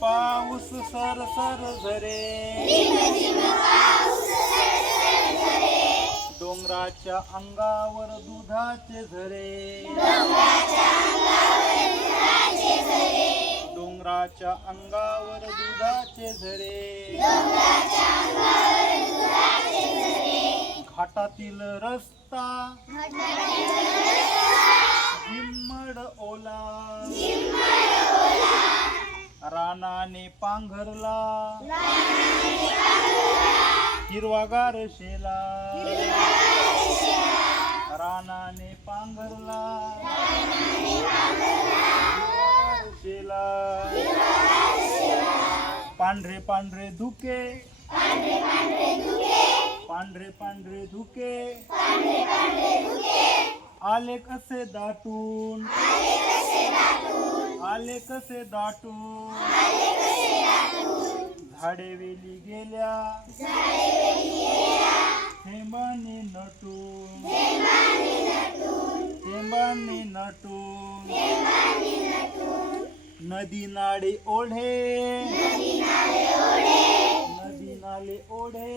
पाऊस सरसर झरे, डोंगराच्या अंगावर दुधाचे झरे, डोंगराच्या अंगावर दुधाचे झरे, घाटातील रस्ता झिम्मड ओला, रानाने पांघरला हिरवागार शेला, रानाने पांघरला हिरवागार शेला, पांढरे पांढरे धुके, पांढरे पांढरे धुके आले कसे दाटून, आले कसे दाटून, झाडे वेली गेल्या थेंबाने नटून, थेंबाने नटून, नदी नाळे ओढे, नदी नाले ओढे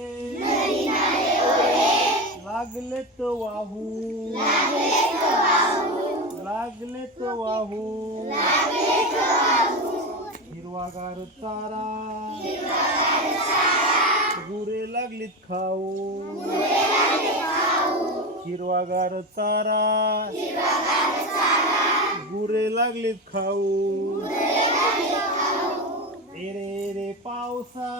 लागलेत वाहू, लागलेत वाहू, हिरवागार चारा गुरे लागलीत खाऊ, हिरवागार चारा गुरे लागलीत खाऊ, रे रे पावसा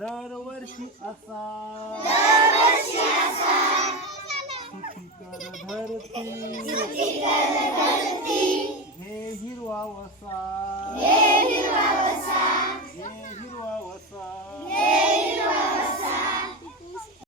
दरवर्षी असा सुखी कर धरती, हे हिरवा वसा,